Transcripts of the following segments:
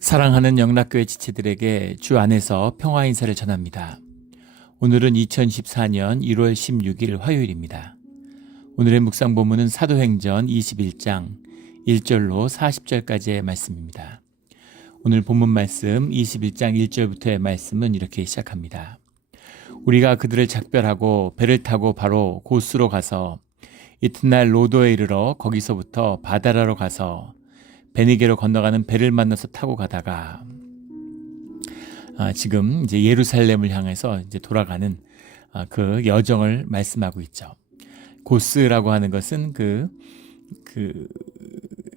사랑하는 영락교회 지체들에게 주 안에서 평화 인사를 전합니다. 오늘은 2014년 1월 16일 화요일입니다. 오늘의 묵상 본문은 사도행전 21장 1절로 40절까지의 말씀입니다. 오늘 본문 말씀 21장 1절부터의 말씀은 이렇게 시작합니다. 우리가 그들을 작별하고 배를 타고 바로 고스로 가서 이튿날 로도에 이르러 거기서부터 바다라로 가서 베니게로 건너가는 배를 만나서 타고 가다가 지금 이제 예루살렘을 향해서 이제 돌아가는 그 여정을 말씀하고 있죠. 고스라고 하는 것은 그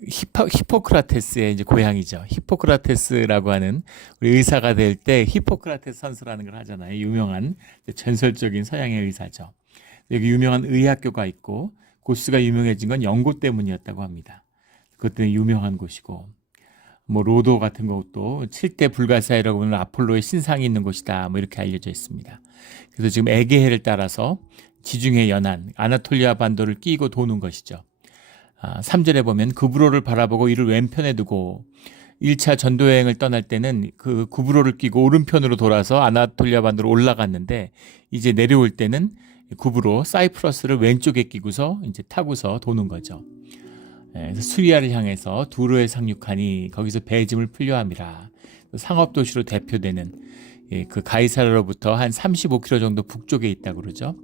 히포크라테스의 이제 고향이죠. 히포크라테스라고 하는 우리 의사가 될 때 히포크라테스 선서라는 걸 하잖아요. 유명한 전설적인 서양의 의사죠. 여기 유명한 의학교가 있고 고스가 유명해진 건 연고 때문이었다고 합니다. 그것 때문에 유명한 곳이고 뭐 로도 같은 것도 7대 불가사이라고 하는 아폴로의 신상이 있는 곳이다 뭐 이렇게 알려져 있습니다. 그래서 지금 에게해를 따라서 지중해 연안 아나톨리아 반도를 끼고 도는 것이죠. 3절에 보면 구브로를 바라보고 이를 왼편에 두고 1차 전도여행을 떠날 때는 그 구브로를 끼고 오른편으로 돌아서 아나톨리아 반도로 올라갔는데 이제 내려올 때는 구브로 사이프러스를 왼쪽에 끼고서 이제 타고서 도는 거죠. 그래서 수리아를 향해서 두로에 상륙하니 거기서 배짐을 풀려함이라. 상업도시로 대표되는 그 가이사라로부터 한 35km 정도 북쪽에 있다고 그러죠.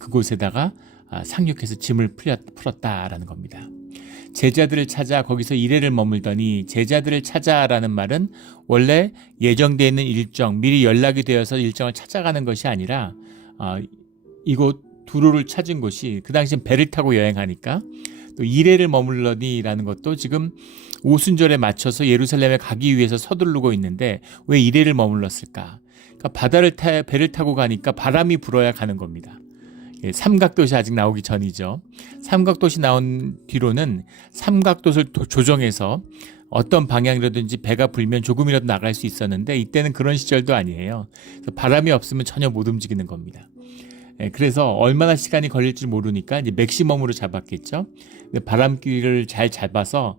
그곳에다가 상륙해서 짐을 풀었다라는 겁니다. 제자들을 찾아 거기서 이래를 머물더니 제자들을 찾아라는 말은 원래 예정되어 있는 일정, 미리 연락이 되어서 일정을 찾아가는 것이 아니라 이곳 두로를 찾은 곳이 그 당시엔 배를 타고 여행하니까 또 이래를 머물러니라는 것도 지금 오순절에 맞춰서 예루살렘에 가기 위해서 서두르고 있는데 왜 이래를 머물렀을까? 그러니까 배를 타고 가니까 바람이 불어야 가는 겁니다. 삼각도시 아직 나오기 전이죠. 삼각도시 나온 뒤로는 삼각도를 조정해서 어떤 방향이라든지 배가 불면 조금이라도 나갈 수 있었는데 이때는 그런 시절도 아니에요. 그래서 바람이 없으면 전혀 못 움직이는 겁니다. 그래서 얼마나 시간이 걸릴지 모르니까 이제 맥시멈으로 잡았겠죠. 바람길을 잘 잡아서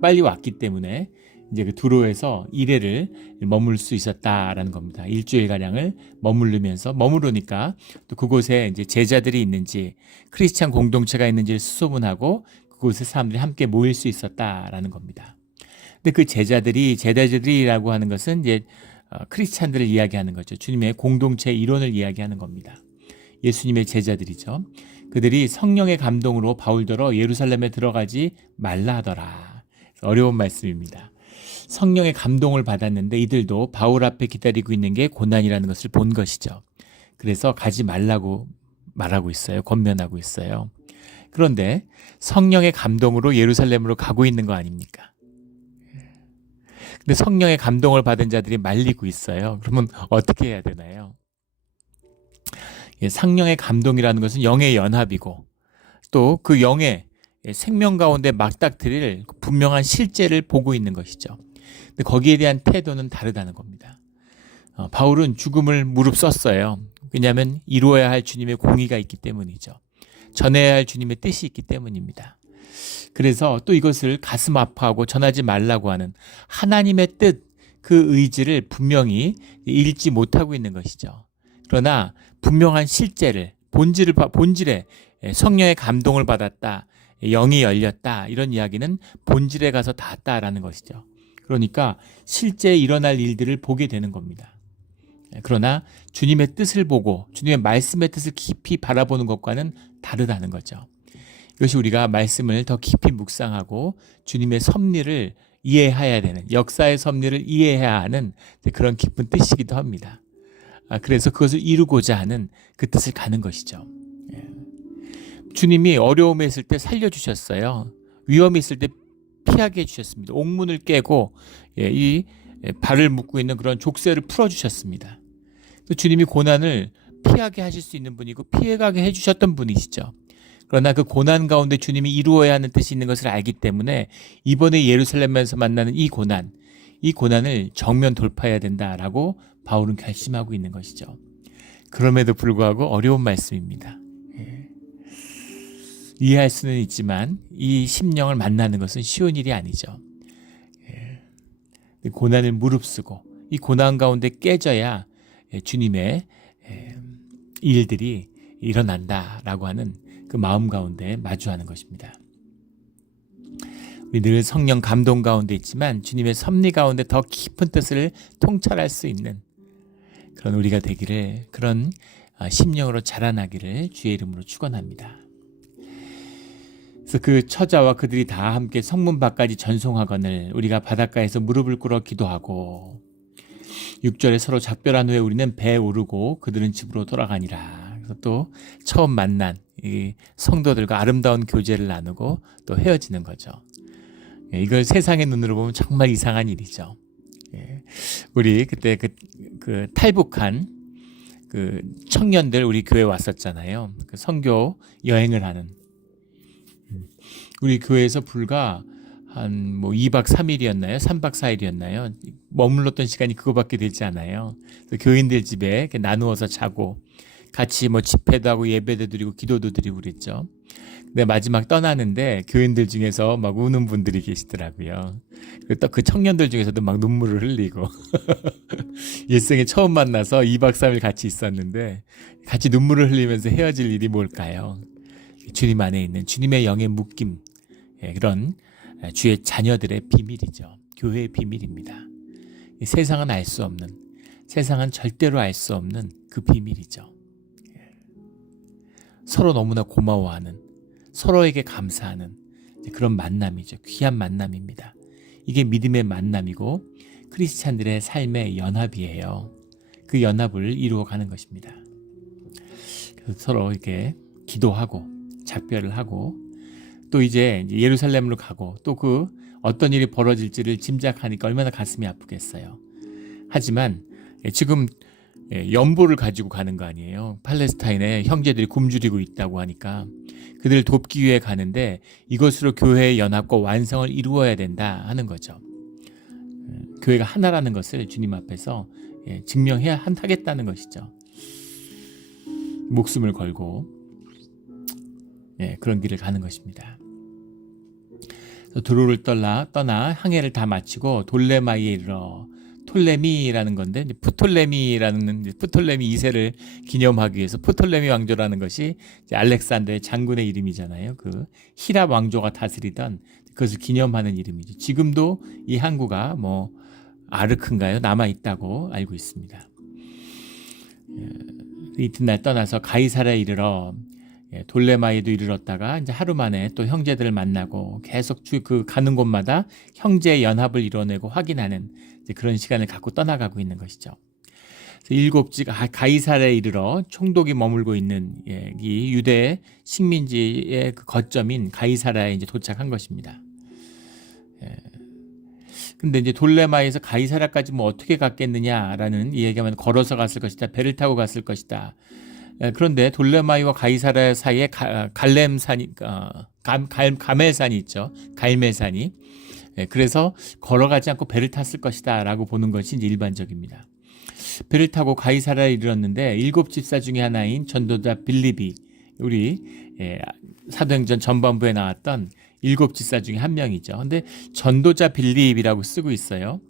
빨리 왔기 때문에 이제 그 두로에서 이래를 머물 수 있었다라는 겁니다. 일주일가량을 머무르니까 또 그곳에 이제 제자들이 있는지 크리스찬 공동체가 있는지를 수소문하고 그곳에 사람들이 함께 모일 수 있었다라는 겁니다. 근데 그 제자들이라고 하는 것은 이제 크리스찬들을 이야기하는 거죠. 주님의 공동체 이론을 이야기하는 겁니다. 예수님의 제자들이죠. 그들이 성령의 감동으로 바울더러 예루살렘에 들어가지 말라 하더라. 어려운 말씀입니다. 성령의 감동을 받았는데 이들도 바울 앞에 기다리고 있는 게 고난이라는 것을 본 것이죠. 그래서 가지 말라고 말하고 있어요. 권면하고 있어요. 그런데 성령의 감동으로 예루살렘으로 가고 있는 거 아닙니까? 근데 성령의 감동을 받은 자들이 말리고 있어요. 그러면 어떻게 해야 되나요? 성령의 감동이라는 것은 영의 연합이고 또 그 영의 생명 가운데 맞닥뜨릴 분명한 실제를 보고 있는 것이죠. 근데 거기에 대한 태도는 다르다는 겁니다. 바울은 죽음을 무릅썼어요. 왜냐하면 이루어야 할 주님의 공의가 있기 때문이죠. 전해야 할 주님의 뜻이 있기 때문입니다. 그래서 또 이것을 가슴 아파하고 전하지 말라고 하는 하나님의 뜻, 그 의지를 분명히 잃지 못하고 있는 것이죠. 그러나 분명한 실제를 본질에 성령의 감동을 받았다, 영이 열렸다 이런 이야기는 본질에 가서 닿았다라는 것이죠. 그러니까 실제 일어날 일들을 보게 되는 겁니다. 그러나 주님의 뜻을 보고 주님의 말씀의 뜻을 깊이 바라보는 것과는 다르다는 거죠. 이것이 우리가 말씀을 더 깊이 묵상하고 주님의 섭리를 이해해야 되는, 역사의 섭리를 이해해야 하는 그런 깊은 뜻이기도 합니다. 그래서 그것을 이루고자 하는 그 뜻을 가는 것이죠. 주님이 어려움에 있을 때 살려주셨어요. 위험이 있을 때 피하게 해주셨습니다. 옥문을 깨고 이 발을 묶고 있는 그런 족쇄를 풀어주셨습니다. 주님이 고난을 피하게 하실 수 있는 분이고 피해가게 해주셨던 분이시죠. 그러나 그 고난 가운데 주님이 이루어야 하는 뜻이 있는 것을 알기 때문에 이번에 예루살렘에서 만나는 이 고난을 정면 돌파해야 된다라고 바울은 결심하고 있는 것이죠. 그럼에도 불구하고 어려운 말씀입니다. 이해할 수는 있지만 이 심령을 만나는 것은 쉬운 일이 아니죠. 고난을 무릅쓰고 이 고난 가운데 깨져야 주님의 일들이 일어난다라고 하는 그 마음 가운데 마주하는 것입니다. 우리 늘 성령 감동 가운데 있지만 주님의 섭리 가운데 더 깊은 뜻을 통찰할 수 있는 그런 우리가 되기를, 그런 심령으로 자라나기를 주의 이름으로 축원합니다. 그래서 그 처자와 그들이 다 함께 성문 밖까지 전송하거늘 우리가 바닷가에서 무릎을 꿇어 기도하고 6절에 서로 작별한 후에 우리는 배에 오르고 그들은 집으로 돌아가니라. 그래서 또 처음 만난 이 성도들과 아름다운 교제를 나누고 또 헤어지는 거죠. 이걸 세상의 눈으로 보면 정말 이상한 일이죠. 우리 그때 그 탈북한 그 청년들 우리 교회 왔었잖아요. 그 선교 여행을 하는. 우리 교회에서 불과 한 뭐 2박 3일이었나요? 3박 4일이었나요? 머물렀던 시간이 그거밖에 되지 않아요. 교인들 집에 이렇게 나누어서 자고 같이 뭐 집회도 하고 예배도 드리고 기도도 드리고 그랬죠. 근데 마지막 떠나는데 교인들 중에서 막 우는 분들이 계시더라고요. 또 그 청년들 중에서도 막 눈물을 흘리고 일생에 처음 만나서 2박 3일 같이 있었는데 같이 눈물을 흘리면서 헤어질 일이 뭘까요? 주님 안에 있는 주님의 영의 묶임, 그런 주의 자녀들의 비밀이죠. 교회의 비밀입니다. 세상은 알 수 없는, 세상은 절대로 알 수 없는 그 비밀이죠. 서로 너무나 고마워하는, 서로에게 감사하는 그런 만남이죠. 귀한 만남입니다. 이게 믿음의 만남이고 크리스찬들의 삶의 연합이에요. 그 연합을 이루어가는 것입니다. 그래서 서로 이렇게 기도하고 작별을 하고 또 이제 예루살렘으로 가고 또 그 어떤 일이 벌어질지를 짐작하니까 얼마나 가슴이 아프겠어요. 하지만 지금 연보를 가지고 가는 거 아니에요. 팔레스타인에 형제들이 굶주리고 있다고 하니까 그들을 돕기 위해 가는데 이것으로 교회의 연합과 완성을 이루어야 된다 하는 거죠. 교회가 하나라는 것을 주님 앞에서 증명해야 하겠다는 것이죠. 목숨을 걸고 그런 길을 가는 것입니다. 두로를 떠나 항해를 다 마치고 돌레마이에 이르러, 톨레미라는 건데 프톨레미 2세를 기념하기 위해서 프톨레미 왕조라는 것이 이제 알렉산더의 장군의 이름이잖아요. 그 히랍 왕조가 다스리던 그것을 기념하는 이름이죠. 지금도 이 항구가 뭐 아르크인가요? 남아 있다고 알고 있습니다. 이튿날 떠나서 가이사랴에 이르러 돌레마이도 이르렀다가 이제 하루 만에 또 형제들을 만나고 계속 그 가는 곳마다 형제 연합을 이뤄내고 확인하는 그런 시간을 갖고 떠나가고 있는 것이죠. 일곱지 가이사랴에 이르러 총독이 머물고 있는 이 유대 식민지의 그 거점인 가이사랴에 이제 도착한 것입니다. 근데 이제 돌레마에서 가이사랴까지 뭐 어떻게 갔겠느냐라는 이야기하면 걸어서 갔을 것이다, 배를 타고 갔을 것이다. 그런데 돌레마이와 가이사랴 사이에 가멜산이 있죠. 갈멜산이. 그래서 걸어가지 않고 배를 탔을 것이다 라고 보는 것이 이제 일반적입니다. 배를 타고 가이사랴에 이르렀는데 7집사 중에 하나인 전도자 빌립이 우리 사도행전 전반부에 나왔던 7집사 중에 한 명이죠. 근데 전도자 빌립이라고 쓰고 있어요.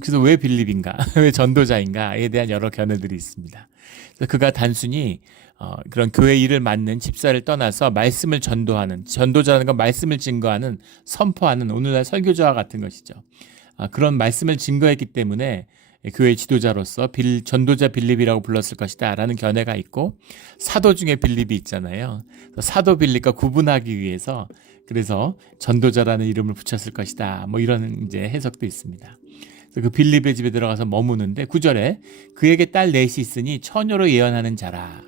그래서 왜 빌립인가, 왜 전도자인가에 대한 여러 견해들이 있습니다. 그래서 그가 단순히 그런 교회 일을 맡는 집사를 떠나서 말씀을 전도하는, 전도자라는 건 말씀을 증거하는, 선포하는 오늘날 설교자와 같은 것이죠. 그런 말씀을 증거했기 때문에 교회 지도자로서 전도자 빌립이라고 불렀을 것이다 라는 견해가 있고, 사도 중에 빌립이 있잖아요. 사도 빌립과 구분하기 위해서 그래서 전도자라는 이름을 붙였을 것이다, 뭐 이런 이제 해석도 있습니다. 그 빌립의 집에 들어가서 머무는데 9절에 그에게 딸 넷이 있으니 처녀로 예언하는 자라.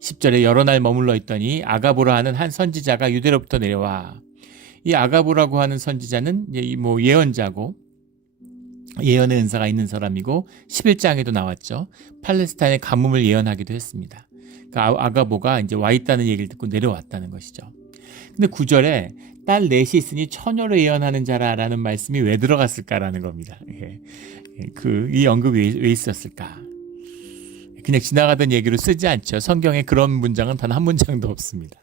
10절에 여러 날 머물러 있더니 아가보라 하는 한 선지자가 유대로부터 내려와. 이 아가보라고 하는 선지자는 뭐 예언자고 예언의 은사가 있는 사람이고 11장에도 나왔죠. 팔레스타인의 가뭄을 예언하기도 했습니다. 그러니까 아가보가 이제 와 있다는 얘기를 듣고 내려왔다는 것이죠. 근데 9절에 딸 넷이 있으니 처녀로 예언하는 자라라는 말씀이 왜 들어갔을까라는 겁니다. 이 언급이 왜 있었을까? 그냥 지나가던 얘기로 쓰지 않죠. 성경에 그런 문장은 단 한 문장도 없습니다.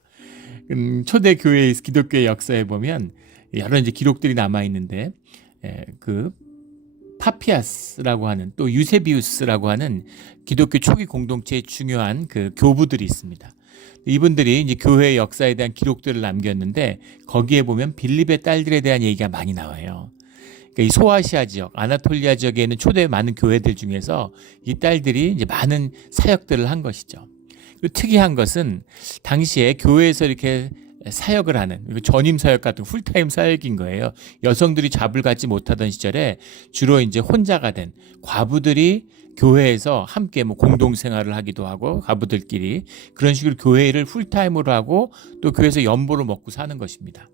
초대 교회의 기독교의 역사에 보면 여러 이제 기록들이 남아 있는데 그 파피아스라고 하는 또 유세비우스라고 하는 기독교 초기 공동체의 중요한 그 교부들이 있습니다. 이분들이 이제 교회의 역사에 대한 기록들을 남겼는데 거기에 보면 빌립의 딸들에 대한 얘기가 많이 나와요. 그러니까 이 소아시아 지역, 아나톨리아 지역에 있는 초대 많은 교회들 중에서 이 딸들이 이제 많은 사역들을 한 것이죠. 그리고 특이한 것은 당시에 교회에서 이렇게 사역을 하는 전임 사역 같은 풀타임 사역인 거예요. 여성들이 잡을 갖지 못하던 시절에 주로 이제 혼자가 된 과부들이 교회에서 함께 뭐 공동 생활을 하기도 하고 과부들끼리 그런 식으로 교회를 풀타임으로 하고 또 교회에서 연보를 먹고 사는 것입니다.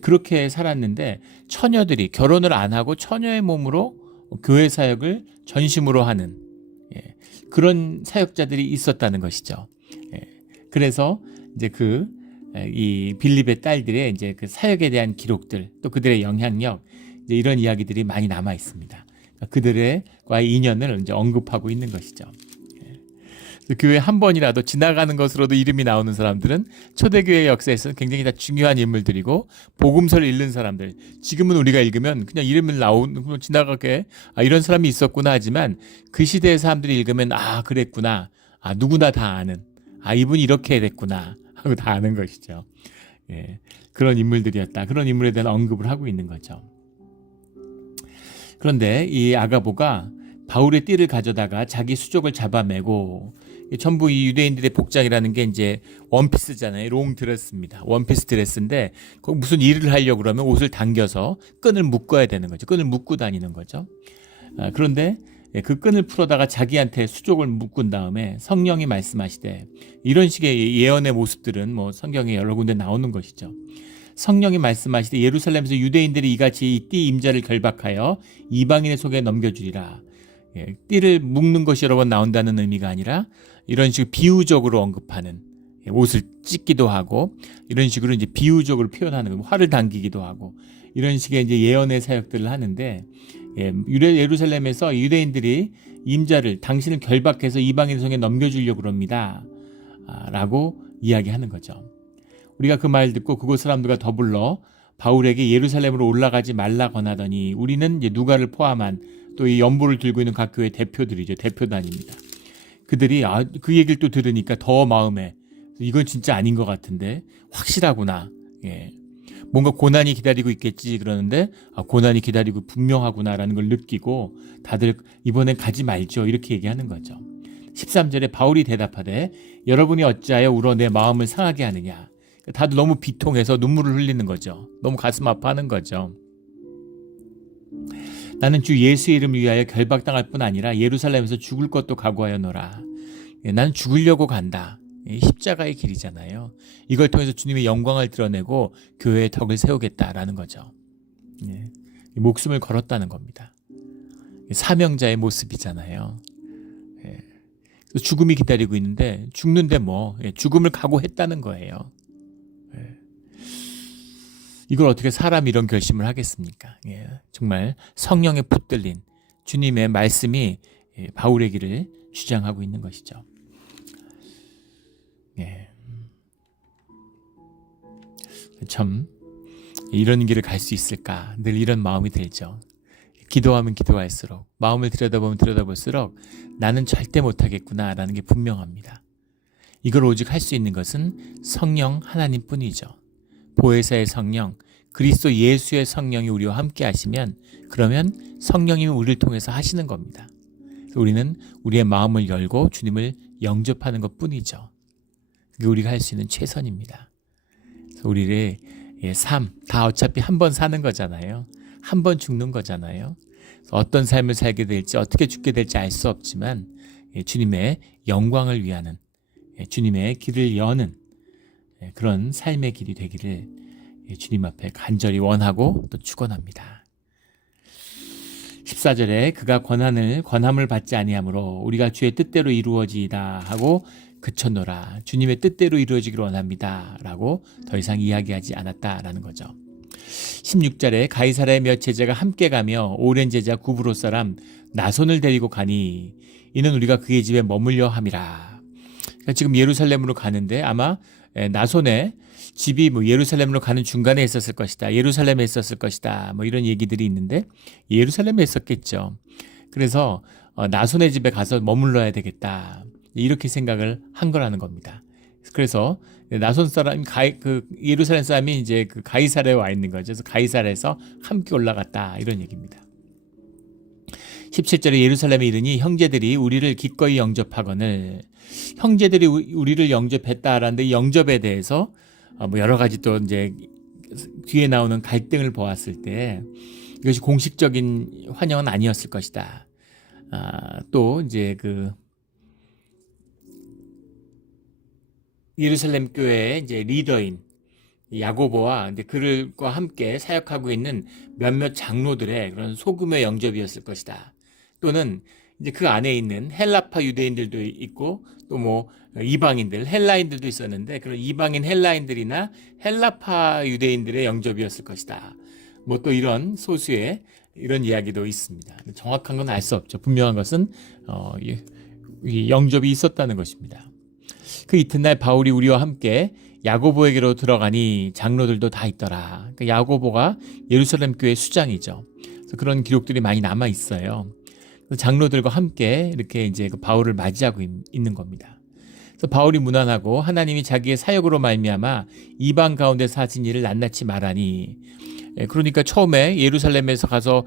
그렇게 살았는데 처녀들이 결혼을 안 하고 처녀의 몸으로 교회 사역을 전심으로 하는 그런 사역자들이 있었다는 것이죠. 그래서 이제 이 빌립의 딸들의 이제 그 사역에 대한 기록들 또 그들의 영향력 이제 이런 이야기들이 많이 남아 있습니다. 그들과의 인연을 이제 언급하고 있는 것이죠. 교회 한 번이라도 지나가는 것으로도 이름이 나오는 사람들은 초대교회 역사에서 굉장히 다 중요한 인물들이고 복음서를 읽는 사람들 지금은 우리가 읽으면 그냥 이름을 지나가게 이런 사람이 있었구나 하지만 그 시대의 사람들이 읽으면 그랬구나 누구나 다 아는 이분이 이렇게 됐구나 하고 다 아는 것이죠. 그런 인물들이었다. 그런 인물에 대한 언급을 하고 있는 거죠. 그런데 이 아가보가 바울의 띠를 가져다가 자기 수족을 잡아매고 전부 이 유대인들의 복장이라는 게 이제 원피스잖아요. 롱 드레스입니다. 원피스 드레스인데 거기 무슨 일을 하려고 그러면 옷을 당겨서 끈을 묶어야 되는 거죠. 끈을 묶고 다니는 거죠. 그런데 그 끈을 풀어다가 자기한테 수족을 묶은 다음에 성령이 말씀하시되 이런 식의 예언의 모습들은 뭐 성경에 여러 군데 나오는 것이죠. 성령이 말씀하시되 예루살렘에서 유대인들이 이같이 이 띠 임자를 결박하여 이방인의 속에 넘겨주리라. 띠를 묶는 것이 여러 번 나온다는 의미가 아니라 이런 식으로 비유적으로 언급하는 옷을 찢기도 하고 이런 식으로 이제 비유적으로 표현하는 거, 활을 당기기도 하고 이런 식의 이제 예언의 사역들을 하는데 예루살렘에서 유대인들이 임자를 당신을 결박해서 이방인 성에 넘겨주려고 합니다. 라고 이야기하는 거죠. 우리가 그 말 듣고 그곳 사람들과 더불러 바울에게 예루살렘으로 올라가지 말라 권하더니 우리는 이제 누가를 포함한 또 이 연보를 들고 있는 각 교회 대표들이죠. 대표단입니다. 그들이 그 얘기를 또 들으니까 더 마음에 이건 진짜 아닌 것 같은데 확실하구나. 뭔가 고난이 기다리고 있겠지 그러는데 고난이 기다리고 분명하구나라는 걸 느끼고 다들 이번엔 가지 말죠 이렇게 얘기하는 거죠. 13절에 바울이 대답하되 여러분이 어찌하여 울어 내 마음을 상하게 하느냐. 다들 너무 비통해서 눈물을 흘리는 거죠. 너무 가슴 아파하는 거죠. 나는 주 예수의 이름을 위하여 결박당할 뿐 아니라 예루살렘에서 죽을 것도 각오하였노라. 나는 죽으려고 간다. 십자가의 길이잖아요. 이걸 통해서 주님의 영광을 드러내고 교회의 덕을 세우겠다라는 거죠. 목숨을 걸었다는 겁니다. 사명자의 모습이잖아요. 죽음이 기다리고 있는데 죽는데 죽음을 각오했다는 거예요. 이걸 어떻게 사람이 이런 결심을 하겠습니까? 정말 성령에 붙들린 주님의 말씀이 바울의 길을 주장하고 있는 것이죠. 참 이런 길을 갈 수 있을까 늘 이런 마음이 들죠. 기도하면 기도할수록 마음을 들여다보면 들여다볼수록 나는 절대 못하겠구나라는 게 분명합니다. 이걸 오직 할 수 있는 것은 성령 하나님뿐이죠. 보혜사의 성령, 그리스도 예수의 성령이 우리와 함께 하시면 그러면 성령님이 우리를 통해서 하시는 겁니다. 우리는 우리의 마음을 열고 주님을 영접하는 것뿐이죠. 그게 우리가 할 수 있는 최선입니다. 그래서 우리의 삶, 다 어차피 한 번 사는 거잖아요. 한 번 죽는 거잖아요. 어떤 삶을 살게 될지 어떻게 죽게 될지 알 수 없지만 주님의 영광을 위하는 주님의 길을 여는 그런 삶의 길이 되기를 주님 앞에 간절히 원하고 또 축원합니다. 14절에 그가 권함을 받지 아니하므로 우리가 주의 뜻대로 이루어지이다 하고 그쳤노라. 주님의 뜻대로 이루어지기를 원합니다 라고 더 이상 이야기하지 않았다라는 거죠. 16절에 가이사라의 몇 제자가 함께 가며 오랜 제자 구브로 사람 나손을 데리고 가니 이는 우리가 그의 집에 머물려 함이라. 그러니까 지금 예루살렘으로 가는데 아마 나손의 집이 뭐 예루살렘으로 가는 중간에 있었을 것이다. 예루살렘에 있었을 것이다. 뭐 이런 얘기들이 있는데 예루살렘에 있었겠죠. 그래서 나손의 집에 가서 머물러야 되겠다. 이렇게 생각을 한 거라는 겁니다. 그래서 나손 사람, 예루살렘 사람이 이제 그 가이사랴에 와 있는 거죠. 그래서 가이사랴에서 함께 올라갔다. 이런 얘기입니다. 17절에 예루살렘에 이르니 형제들이 우리를 기꺼이 영접하거늘, 형제들이 우리를 영접했다라는데 영접에 대해서 뭐 여러 가지 또 이제 뒤에 나오는 갈등을 보았을 때 이것이 공식적인 환영은 아니었을 것이다. 또 이제 그 예루살렘 교회의 이제 리더인 야고보와 이제 그들과 함께 사역하고 있는 몇몇 장로들의 그런 소금의 영접이었을 것이다. 또는 이제 그 안에 있는 헬라파 유대인들도 있고 또 뭐 이방인들, 헬라인들도 있었는데 그런 이방인 헬라인들이나 헬라파 유대인들의 영접이었을 것이다. 뭐 또 이런 소수의 이런 이야기도 있습니다. 정확한 건 알 수 없죠. 분명한 것은 이 영접이 있었다는 것입니다. 그 이튿날 바울이 우리와 함께 야고보에게로 들어가니 장로들도 다 있더라. 그러니까 야고보가 예루살렘 교회 수장이죠. 그래서 그런 기록들이 많이 남아 있어요. 장로들과 함께 이렇게 이제 그 바울을 맞이하고 있는 겁니다. 그래서 바울이 문안하고 하나님이 자기의 사역으로 말미암아 이방 가운데 사신 일을 낱낱이 말하니, 그러니까 처음에 예루살렘에서 가서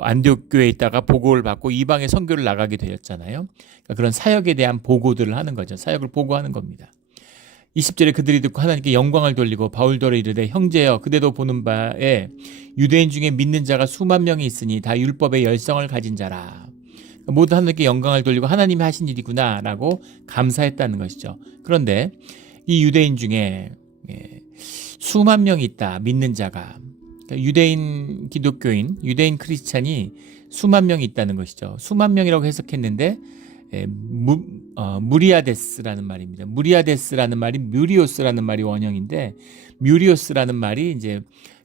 안디옥 교회에 있다가 보고를 받고 이방에 선교를 나가게 되었잖아요. 그러니까 그런 사역에 대한 보고들을 하는 거죠. 사역을 보고하는 겁니다. 20절에 그들이 듣고 하나님께 영광을 돌리고 바울더러 이르되 형제여 그대도 보는 바에 유대인 중에 믿는 자가 수만 명이 있으니 다 율법의 열성을 가진 자라. 모두 하나님께 영광을 돌리고 하나님이 하신 일이구나 라고 감사했다는 것이죠. 그런데 이 유대인 중에 수만 명이 있다. 믿는 자가. 그러니까 유대인 기독교인, 유대인 크리스찬이 수만 명이 있다는 것이죠. 수만 명이라고 해석했는데 무리아데스라는 말입니다. 무리아데스라는 말이 뮤리오스라는 말이 원형인데 뮤리오스라는 말이 이제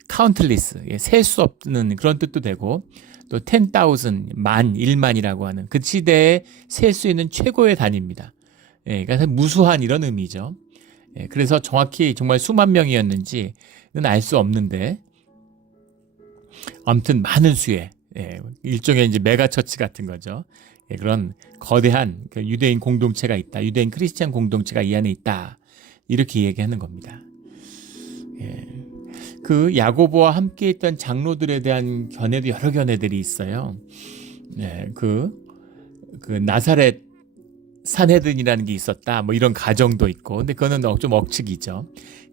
카운틀리스, 셀 수 없는 그런 뜻도 되고 또 10,000, 만, 1만이라고 하는 그 시대에 셀 수 있는 최고의 단위입니다. 그러니까 무수한 이런 의미죠. 그래서 정확히 정말 수만 명이었는지는 알 수 없는데 아무튼 많은 수의 일종의 이제 메가처치 같은 거죠. 그런 거대한 유대인 공동체가 있다. 유대인 크리스찬 공동체가 이 안에 있다. 이렇게 얘기하는 겁니다. 그 야고보와 함께 있던 장로들에 대한 견해도 여러 견해들이 있어요. 그 나사렛 산헤든이라는 게 있었다. 뭐 이런 가정도 있고. 근데 그거는 좀 억측이죠.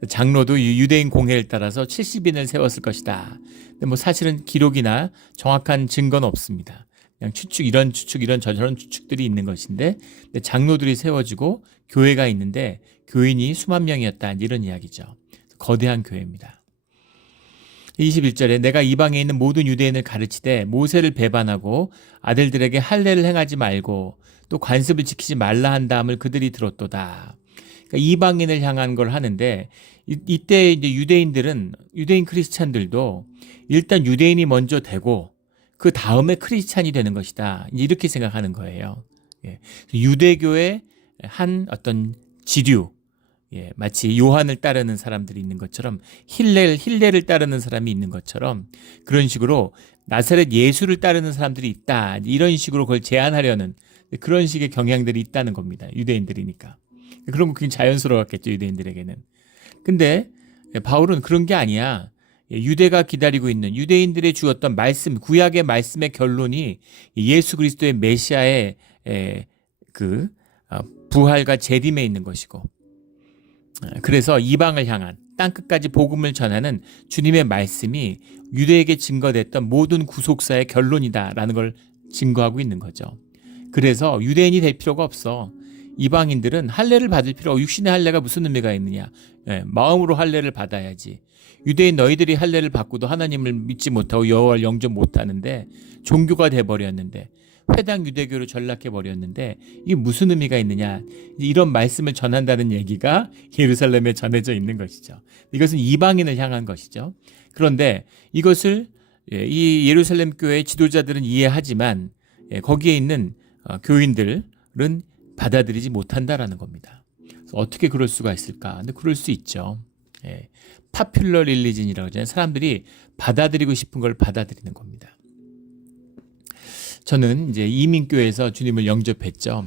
장로도 유대인 공회를 따라서 70인을 세웠을 것이다. 근데 뭐 사실은 기록이나 정확한 증거는 없습니다. 그냥 추측, 이런 저런 추측들이 있는 것인데 장로들이 세워지고 교회가 있는데 교인이 수만 명이었다. 이런 이야기죠. 거대한 교회입니다. 21절에 내가 이방에 있는 모든 유대인을 가르치되 모세를 배반하고 아들들에게 할례를 행하지 말고 또 관습을 지키지 말라 한 다음을 그들이 들었도다. 그러니까 이방인을 향한 걸 하는데 이때 이제 유대인 크리스찬들도 일단 유대인이 먼저 되고 그 다음에 크리스찬이 되는 것이다. 이렇게 생각하는 거예요. 유대교의 한 어떤 지류, 마치 요한을 따르는 사람들이 있는 것처럼 힐레를 따르는 사람이 있는 것처럼 그런 식으로 나사렛 예수를 따르는 사람들이 있다. 이런 식으로 그걸 제한하려는 그런 식의 경향들이 있다는 겁니다. 유대인들이니까. 그런 거 굉장히 자연스러웠겠죠. 유대인들에게는. 근데 바울은 그런 게 아니야. 유대가 기다리고 있는 유대인들의 주었던 말씀, 구약의 말씀의 결론이 예수 그리스도의 메시아의 그 부활과 재림에 있는 것이고, 그래서 이방을 향한 땅끝까지 복음을 전하는 주님의 말씀이 유대에게 증거됐던 모든 구속사의 결론이다라는 걸 증거하고 있는 거죠. 그래서 유대인이 될 필요가 없어. 이방인들은 할례를 받을 필요가, 육신의 할례가 무슨 의미가 있느냐. 마음으로 할례를 받아야지. 유대인 너희들이 할례를 받고도 하나님을 믿지 못하고 여호와를 영접 못하는데 종교가 돼버렸는데 회당 유대교로 전락해버렸는데 이게 무슨 의미가 있느냐. 이런 말씀을 전한다는 얘기가 예루살렘에 전해져 있는 것이죠. 이것은 이방인을 향한 것이죠. 그런데 이것을 이 예루살렘 교회의 지도자들은 이해하지만 거기에 있는 교인들은 받아들이지 못한다라는 겁니다. 어떻게 그럴 수가 있을까? 근데 그럴 수 있죠. 예. 파퓰러 릴리진이라고 하잖아요. 사람들이 받아들이고 싶은 걸 받아들이는 겁니다. 저는 이제 이민교회에서 주님을 영접했죠.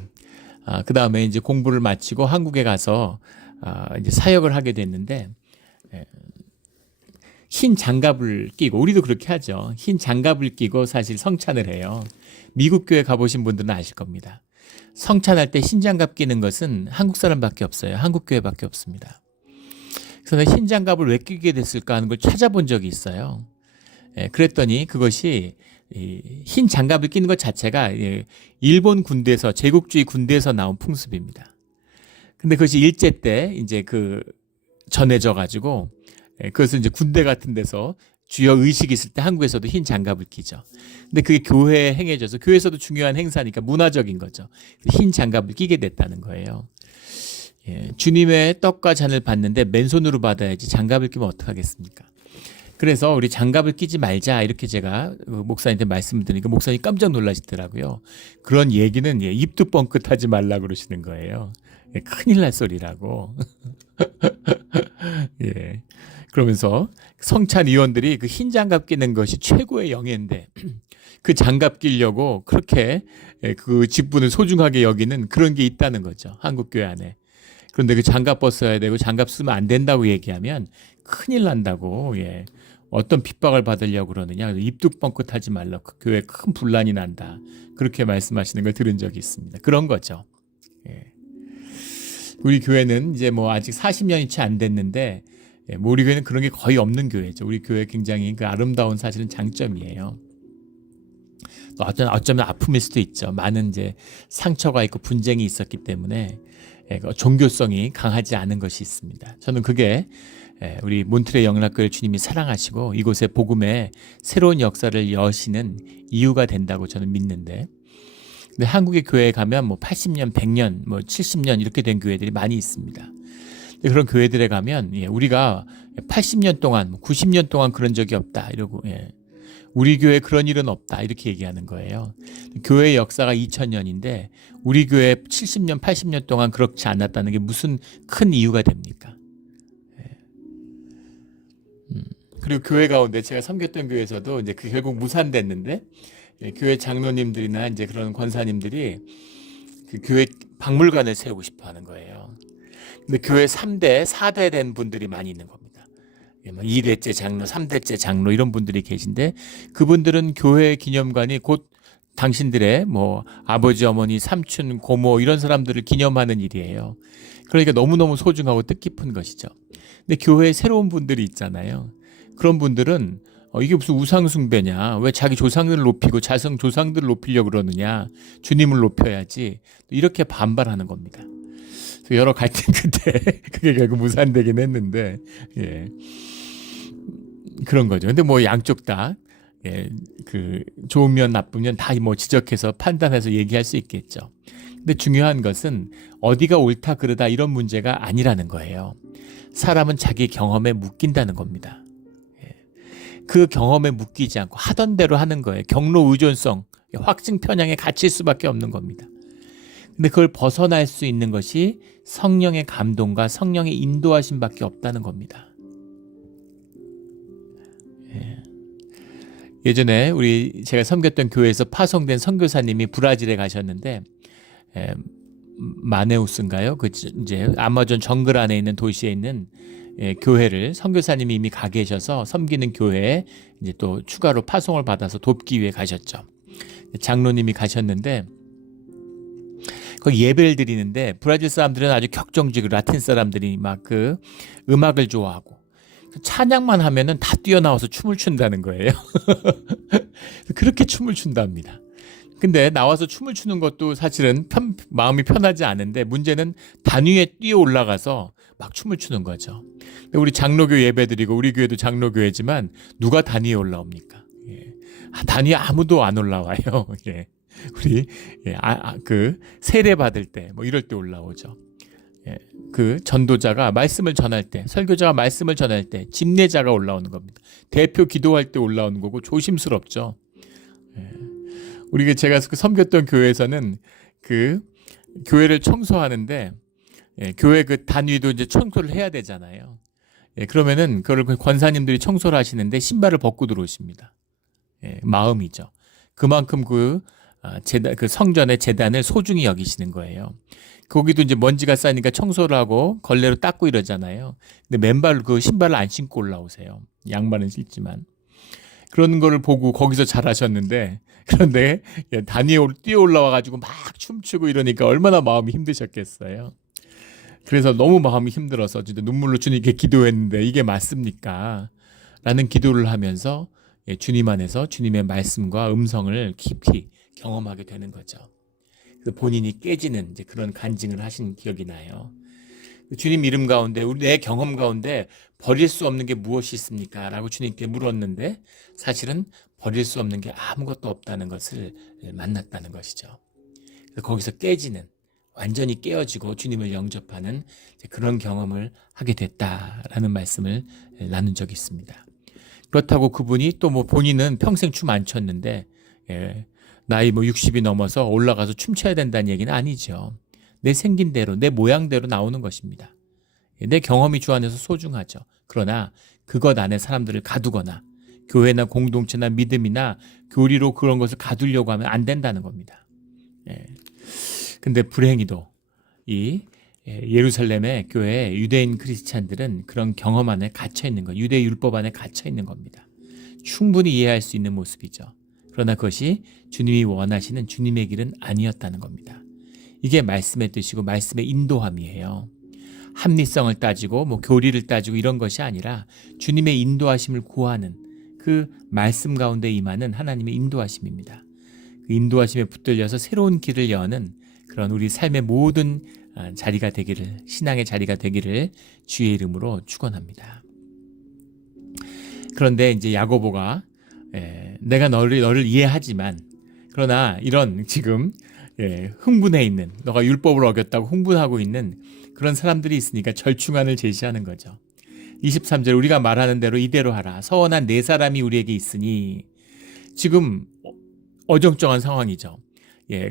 그 다음에 이제 공부를 마치고 한국에 가서 이제 사역을 하게 됐는데, 흰 장갑을 끼고, 우리도 그렇게 하죠. 흰 장갑을 끼고 사실 성찬을 해요. 미국 교회 가보신 분들은 아실 겁니다. 성찬할 때 흰 장갑 끼는 것은 한국 사람밖에 없어요. 한국 교회밖에 없습니다. 그래서 흰 장갑을 왜 끼게 됐을까 하는 걸 찾아본 적이 있어요. 그랬더니 그것이 흰 장갑을 끼는 것 자체가 일본 군대에서, 제국주의 군대에서 나온 풍습입니다. 근데 그것이 일제 때 이제 전해져 가지고 그것을 이제 군대 같은 데서 주요 의식이 있을 때 한국에서도 흰 장갑을 끼죠. 근데 그게 교회에 행해져서 교회에서도 중요한 행사니까 문화적인 거죠. 흰 장갑을 끼게 됐다는 거예요. 주님의 떡과 잔을 받는데 맨손으로 받아야지 장갑을 끼면 어떡하겠습니까? 그래서 우리 장갑을 끼지 말자 이렇게 제가 목사님한테 말씀을 드리니까 목사님이 깜짝 놀라시더라고요. 그런 얘기는 입도 뻥끗하지 말라 그러시는 거예요. 큰일 날 소리라고. 예. 그러면서 성찬위원들이 그 흰 장갑 끼는 것이 최고의 영예인데 그 장갑 끼려고 그렇게 그 직분을 소중하게 여기는 그런 게 있다는 거죠. 한국 교회 안에. 그런데 그 장갑 벗어야 되고 장갑 쓰면 안 된다고 얘기하면 큰일 난다고. 어떤 핍박을 받으려고 그러느냐. 입도 뻥끗하지 말라. 그 교회에 큰 분란이 난다. 그렇게 말씀하시는 걸 들은 적이 있습니다. 그런 거죠. 우리 교회는 이제 아직 40년이 채 안 됐는데 우리 교회는 그런 게 거의 없는 교회죠. 우리 교회 굉장히 그 아름다운 사실은 장점이에요. 어쩌면 아픔일 수도 있죠. 많은 이제 상처가 있고 분쟁이 있었기 때문에 종교성이 강하지 않은 것이 있습니다. 저는 그게 우리 몬트레 영락교회를 주님이 사랑하시고 이곳에 복음의 새로운 역사를 여시는 이유가 된다고 저는 믿는데, 근데 한국의 교회에 가면 80년, 100년, 70년 이렇게 된 교회들이 많이 있습니다. 그런 교회들에 가면 우리가 80년 동안, 90년 동안 그런 적이 없다 이러고 우리 교회 그런 일은 없다 이렇게 얘기하는 거예요. 교회의 역사가 2000년인데 우리 교회 70년, 80년 동안 그렇지 않았다는 게 무슨 큰 이유가 됩니까? 그리고 교회 가운데 제가 섬겼던 교회에서도 이제 결국 무산됐는데 교회 장로님들이나 이제 그런 권사님들이 그 교회 박물관을 세우고 싶어 하는 거예요. 근데 교회 3대, 4대 된 분들이 많이 있는 겁니다. 2대째 장로, 3대째 장로 이런 분들이 계신데 그분들은 교회 기념관이 곧 당신들의 아버지, 어머니, 삼촌, 고모 이런 사람들을 기념하는 일이에요. 그러니까 너무너무 소중하고 뜻깊은 것이죠. 근데 교회에 새로운 분들이 있잖아요. 그런 분들은 이게 무슨 우상숭배냐, 왜 자기 조상들을 높이고 자성 조상들을 높이려고 그러느냐, 주님을 높여야지, 이렇게 반발하는 겁니다. 여러 갈등 끝에 그게 결국 무산되긴 했는데 그런 거죠. 근데 양쪽 다 그 좋은 면 나쁜 면 다 지적해서 판단해서 얘기할 수 있겠죠. 근데 중요한 것은 어디가 옳다 그르다 이런 문제가 아니라는 거예요. 사람은 자기 경험에 묶인다는 겁니다. 그 경험에 묶이지 않고 하던 대로 하는 거예요. 경로 의존성, 확증 편향에 갇힐 수밖에 없는 겁니다. 근데 그걸 벗어날 수 있는 것이 성령의 감동과 성령의 인도하심밖에 없다는 겁니다. 예전에 제가 섬겼던 교회에서 파송된 선교사님이 브라질에 가셨는데 마네우스인가요? 이제 아마존 정글 안에 있는 도시에 있는 교회를 선교사님이 이미 가 계셔서 섬기는 교회에 이제 또 추가로 파송을 받아서 돕기 위해 가셨죠. 장로님이 가셨는데 거기 예배를 드리는데 브라질 사람들은 아주 격정지고 라틴 사람들이 막 그 음악을 좋아하고 찬양만 하면은 다 뛰어나와서 춤을 춘다는 거예요. 그렇게 춤을 춘답니다. 근데 나와서 춤을 추는 것도 사실은 마음이 편하지 않은데 문제는 단 위에 뛰어 올라가서 막 춤을 추는 거죠. 우리 장로교 예배드리고 우리 교회도 장로교회지만 누가 단 위에 올라옵니까? 단 위에 아무도 안 올라와요. 우리 그 세례 받을 때 이럴 때 올라오죠. 그 전도자가 말씀을 전할 때, 설교자가 말씀을 전할 때 집례자가 올라오는 겁니다. 대표 기도할 때 올라오는 거고 조심스럽죠. 우리가 제가 섬겼던 교회에서는 그 교회를 청소하는데 교회 그 단위도 이제 청소를 해야 되잖아요. 그러면은 그걸 권사님들이 청소를 하시는데 신발을 벗고 들어오십니다. 마음이죠. 그만큼 재단, 그 성전의 재단을 소중히 여기시는 거예요. 거기도 이제 먼지가 쌓이니까 청소를 하고 걸레로 닦고 이러잖아요. 근데 맨발로 그 신발을 안 신고 올라오세요. 양말은 신지만. 그런 거를 보고 거기서 잘하셨는데, 그런데 단위에 뛰어 올라와가지고 막 춤추고 이러니까 얼마나 마음이 힘드셨겠어요. 그래서 너무 마음이 힘들어서 진짜 눈물로 주님께 기도했는데 이게 맞습니까? 라는 기도를 하면서 주님 안에서 주님의 말씀과 음성을 깊이 경험하게 되는 거죠. 그래서 본인이 깨지는 이제 그런 간증을 하신 기억이 나요. 주님 이름 가운데 내 경험 가운데 버릴 수 없는 게 무엇이 있습니까? 라고 주님께 물었는데 사실은 버릴 수 없는 게 아무것도 없다는 것을 만났다는 것이죠. 그래서 거기서 깨지는, 완전히 깨어지고 주님을 영접하는 그런 경험을 하게 됐다라는 말씀을 나눈 적이 있습니다. 그렇다고 그분이 또 뭐 본인은 평생 춤 안 췄는데 나이 뭐 60이 넘어서 올라가서 춤춰야 된다는 얘기는 아니죠. 내 생긴 대로, 내 모양대로 나오는 것입니다. 내 경험이 주 안에서 소중하죠. 그러나 그것 안에 사람들을 가두거나 교회나 공동체나 믿음이나 교리로 그런 것을 가두려고 하면 안 된다는 겁니다. 근데 불행히도 이 예루살렘의 교회 유대인 크리스찬들은 그런 경험 안에 갇혀 있는 것, 유대 율법 안에 갇혀 있는 겁니다. 충분히 이해할 수 있는 모습이죠. 그러나 그것이 주님이 원하시는 주님의 길은 아니었다는 겁니다. 이게 말씀의 뜻이고 말씀의 인도함이에요. 합리성을 따지고 뭐 교리를 따지고 이런 것이 아니라 주님의 인도하심을 구하는 그 말씀 가운데 임하는 하나님의 인도하심입니다. 그 인도하심에 붙들려서 새로운 길을 여는 그런 우리 삶의 모든 자리가 되기를, 신앙의 자리가 되기를 주의 이름으로 축원합니다. 그런데 이제 야고보가 내가 너를 이해하지만 그러나 이런 지금 흥분해 있는, 너가 율법을 어겼다고 흥분하고 있는 그런 사람들이 있으니까 절충안을 제시하는 거죠. 23절 우리가 말하는 대로 이대로 하라. 서원한 네 사람이 우리에게 있으니, 지금 어정쩡한 상황이죠.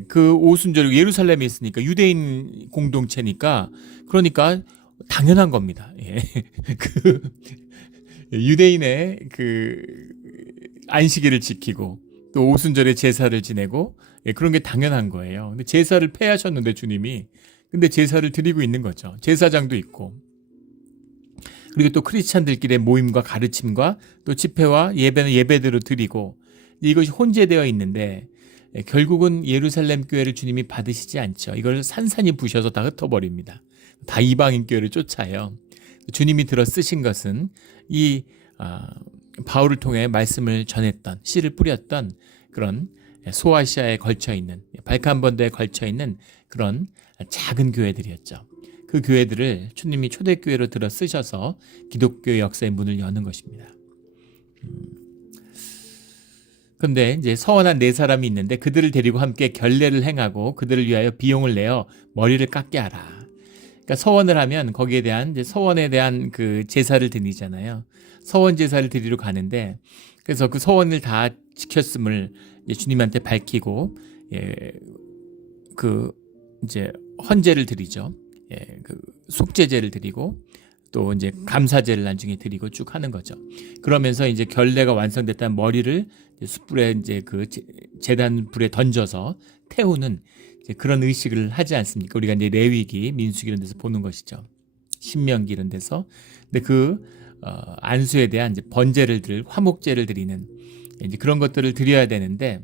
그 오순절이 예루살렘에 있으니까 유대인 공동체니까 그러니까 당연한 겁니다. 그 유대인의 그 안식일을 지키고 또 오순절에 제사를 지내고 그런 게 당연한 거예요. 근데 제사를 폐하셨는데 주님이, 근데 제사를 드리고 있는 거죠. 제사장도 있고, 그리고 또 크리스찬들끼리의 모임과 가르침과 또 집회와 예배는 예배대로 드리고, 이것이 혼재되어 있는데 결국은 예루살렘 교회를 주님이 받으시지 않죠. 이걸 산산이 부셔서 다 흩어버립니다. 다 이방인 교회를 쫓아요. 주님이 들어 쓰신 것은 이 바울을 통해 말씀을 전했던, 씨를 뿌렸던 그런 소아시아에 걸쳐있는, 발칸반도에 걸쳐있는 그런 작은 교회들이었죠. 그 교회들을 주님이 초대교회로 들어 쓰셔서 기독교 역사의 문을 여는 것입니다. 그런데 이제 서원한 네 사람이 있는데 그들을 데리고 함께 결례를 행하고 그들을 위하여 비용을 내어 머리를 깎게 하라. 그러니까 서원을 하면 거기에 대한 이제 서원에 대한 그 제사를 드리잖아요. 서원 제사를 드리러 가는데, 그래서 그 서원을 다 지켰음을 이제 주님한테 밝히고 그 이제 헌제를 드리죠. 그 속죄제를 드리고 또 이제 감사제를 나중에 드리고 쭉 하는 거죠. 그러면서 이제 결례가 완성됐다는 머리를 숯불에 이제 그 제단 불에 던져서 태우는 이제 그런 의식을 하지 않습니까? 우리가 이제 레위기, 민수기 이런 데서 보는 것이죠. 신명기 이런 데서. 근데 그 안수에 대한 이제 번제를 화목제를 드리는 이제 그런 것들을 드려야 되는데,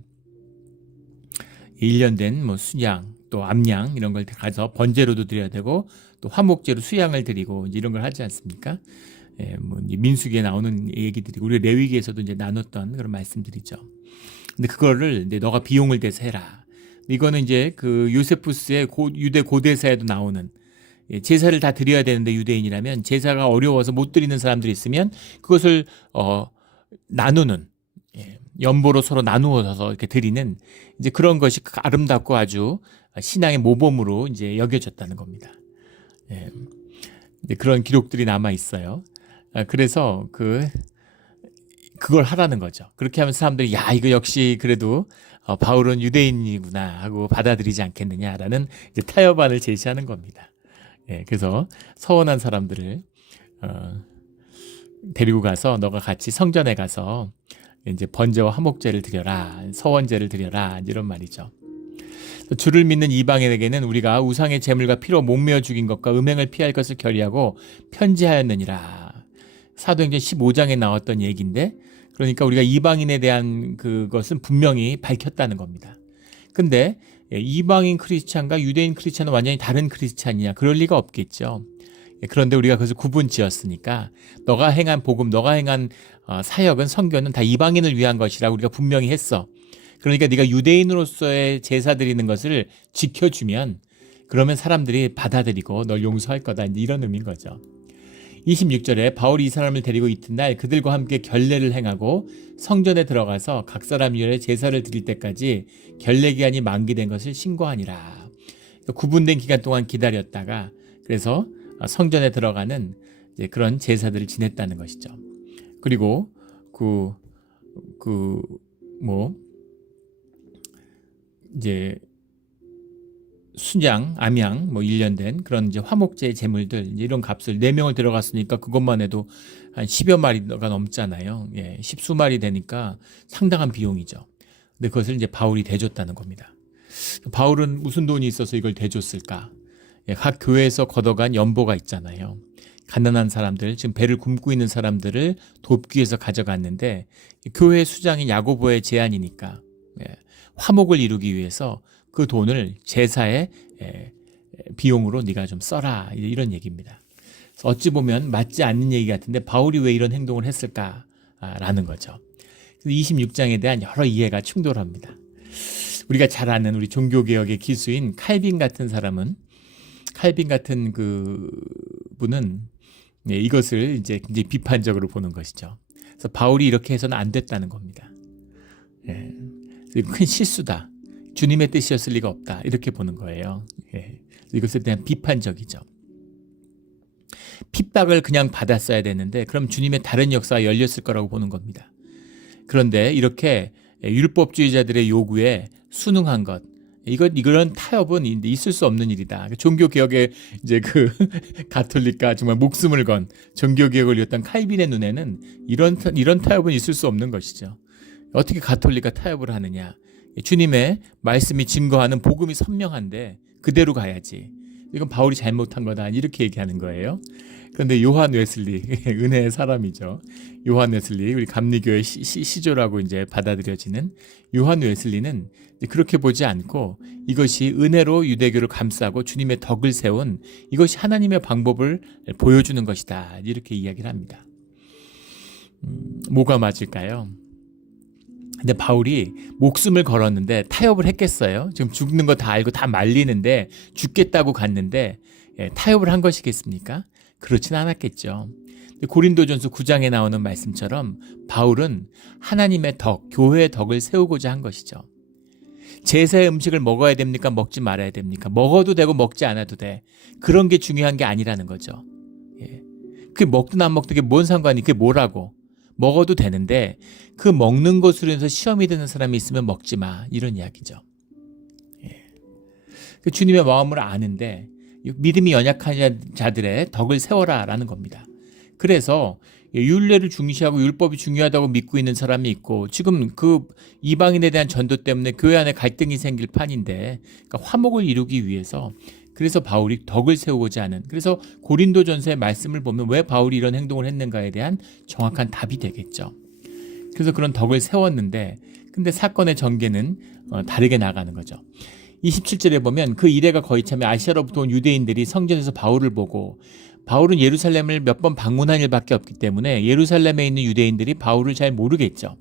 1년 된 뭐 순양 또 암양 이런 걸 가서 번제로도 드려야 되고 또 화목제로 수양을 드리고 이제 이런 걸 하지 않습니까? 뭐 이제 민수기에 나오는 얘기들이고 우리 레위기에서도 이제 나눴던 그런 말씀들이죠. 근데 그거를 이제 너가 비용을 대서 해라. 이거는 이제 그 요세푸스의 유대 고대사에도 나오는, 제사를 다 드려야 되는데 유대인이라면 제사가 어려워서 못 드리는 사람들이 있으면 그것을 나누는, 연보로 서로 나누어서 이렇게 드리는 이제 그런 것이 아름답고 아주 신앙의 모범으로 이제 여겨졌다는 겁니다. 이제 그런 기록들이 남아 있어요. 그래서 그걸 하라는 거죠. 그렇게 하면 사람들이 야, 이거 역시 그래도 바울은 유대인이구나 하고 받아들이지 않겠느냐라는 이제 타협안을 제시하는 겁니다. 그래서 서원한 사람들을 데리고 가서 너가 같이 성전에 가서 이제 번제와 화목제를 드려라, 서원제를 드려라, 이런 말이죠. 주를 믿는 이방인에게는 우리가 우상의 제물과 피로 목매어 죽인 것과 음행을 피할 것을 결의하고 편지하였느니라. 사도행전 15장에 나왔던 얘기인데, 그러니까 우리가 이방인에 대한 그것은 분명히 밝혔다는 겁니다. 근데 이방인 크리스찬과 유대인 크리스찬은 완전히 다른 크리스찬이냐? 그럴 리가 없겠죠. 그런데 우리가 그것을 구분 지었으니까 너가 행한 복음, 너가 행한 사역은, 선교는 다 이방인을 위한 것이라고 우리가 분명히 했어. 그러니까 네가 유대인으로서의 제사 드리는 것을 지켜주면, 그러면 사람들이 받아들이고 널 용서할 거다, 이런 의미인 거죠. 26절에 바울이 이 사람을 데리고 이튿날 그들과 함께 결례를 행하고 성전에 들어가서 각 사람 위에 제사를 드릴 때까지 결례 기한이 만기된 것을 신고하니라. 구분된 기간 동안 기다렸다가, 그래서 성전에 들어가는 이제 그런 제사들을 지냈다는 것이죠. 그리고 이제 순양, 암양, 1년 된 그런 이제 화목제 제물들, 이제 이런 값을 4명을 들어갔으니까 그것만 해도 한 10여 마리가 넘잖아요. 십수 마리 되니까 상당한 비용이죠. 근데 그것을 이제 바울이 대줬다는 겁니다. 바울은 무슨 돈이 있어서 이걸 대줬을까? 각 교회에서 걷어간 연보가 있잖아요. 가난한 사람들, 지금 배를 굶고 있는 사람들을 돕기 위해서 가져갔는데, 교회 수장인 야고보의 제안이니까 화목을 이루기 위해서 그 돈을 제사의 비용으로 네가 좀 써라, 이런 얘기입니다. 그래서 어찌 보면 맞지 않는 얘기 같은데 바울이 왜 이런 행동을 했을까라는 거죠. 26장에 대한 여러 이해가 충돌합니다. 우리가 잘 아는 우리 종교개혁의 기수인 칼빈 같은 분은 이것을 이제 굉장히 비판적으로 보는 것이죠. 그래서 바울이 이렇게 해서는 안 됐다는 겁니다. 큰 실수다. 주님의 뜻이었을 리가 없다. 이렇게 보는 거예요. 이것에 대한 비판적이죠. 핍박을 그냥 받았어야 되는데 그럼 주님의 다른 역사가 열렸을 거라고 보는 겁니다. 그런데 이렇게 율법주의자들의 요구에 순응한 것, 이런 타협은 있을 수 없는 일이다. 종교개혁의 이제 가톨릭과 정말 목숨을 건 종교개혁을 이뤘던 칼빈의 눈에는 이런 타협은 있을 수 없는 것이죠. 어떻게 가톨릭과 타협을 하느냐? 주님의 말씀이 증거하는 복음이 선명한데 그대로 가야지. 이건 바울이 잘못한 거다, 이렇게 얘기하는 거예요. 그런데 요한 웨슬리, 은혜의 사람이죠. 요한 웨슬리, 우리 감리교의 시조라고 이제 받아들여지는 요한 웨슬리는 그렇게 보지 않고 이것이 은혜로 유대교를 감싸고 주님의 덕을 세운, 이것이 하나님의 방법을 보여주는 것이다, 이렇게 이야기를 합니다. 뭐가 맞을까요? 근데 바울이 목숨을 걸었는데 타협을 했겠어요? 지금 죽는 거 다 알고 다 말리는데 죽겠다고 갔는데 타협을 한 것이겠습니까? 그렇진 않았겠죠. 고린도전서 9장에 나오는 말씀처럼 바울은 하나님의 덕, 교회의 덕을 세우고자 한 것이죠. 제사의 음식을 먹어야 됩니까? 먹지 말아야 됩니까? 먹어도 되고 먹지 않아도 돼. 그런 게 중요한 게 아니라는 거죠. 그게 먹든 안 먹든 그게 뭔 상관이, 그게 뭐라고. 먹어도 되는데 그 먹는 것으로 해서 시험이 드는 사람이 있으면 먹지 마, 이런 이야기죠. 주님의 마음을 아는데 믿음이 연약한 자들의 덕을 세워라 라는 겁니다. 그래서 율례를 중시하고 율법이 중요하다고 믿고 있는 사람이 있고, 지금 그 이방인에 대한 전도 때문에 교회 안에 갈등이 생길 판인데, 그러니까 화목을 이루기 위해서, 그래서 바울이 덕을 세우고자 하는, 그래서 고린도전서의 말씀을 보면 왜 바울이 이런 행동을 했는가에 대한 정확한 답이 되겠죠. 그래서 그런 덕을 세웠는데, 근데 사건의 전개는 다르게 나가는 거죠. 27절에 보면 그 이래가 거의 참에 아시아로부터 온 유대인들이 성전에서 바울을 보고, 바울은 예루살렘을 몇 번 방문한 일밖에 없기 때문에 예루살렘에 있는 유대인들이 바울을 잘 모르겠죠.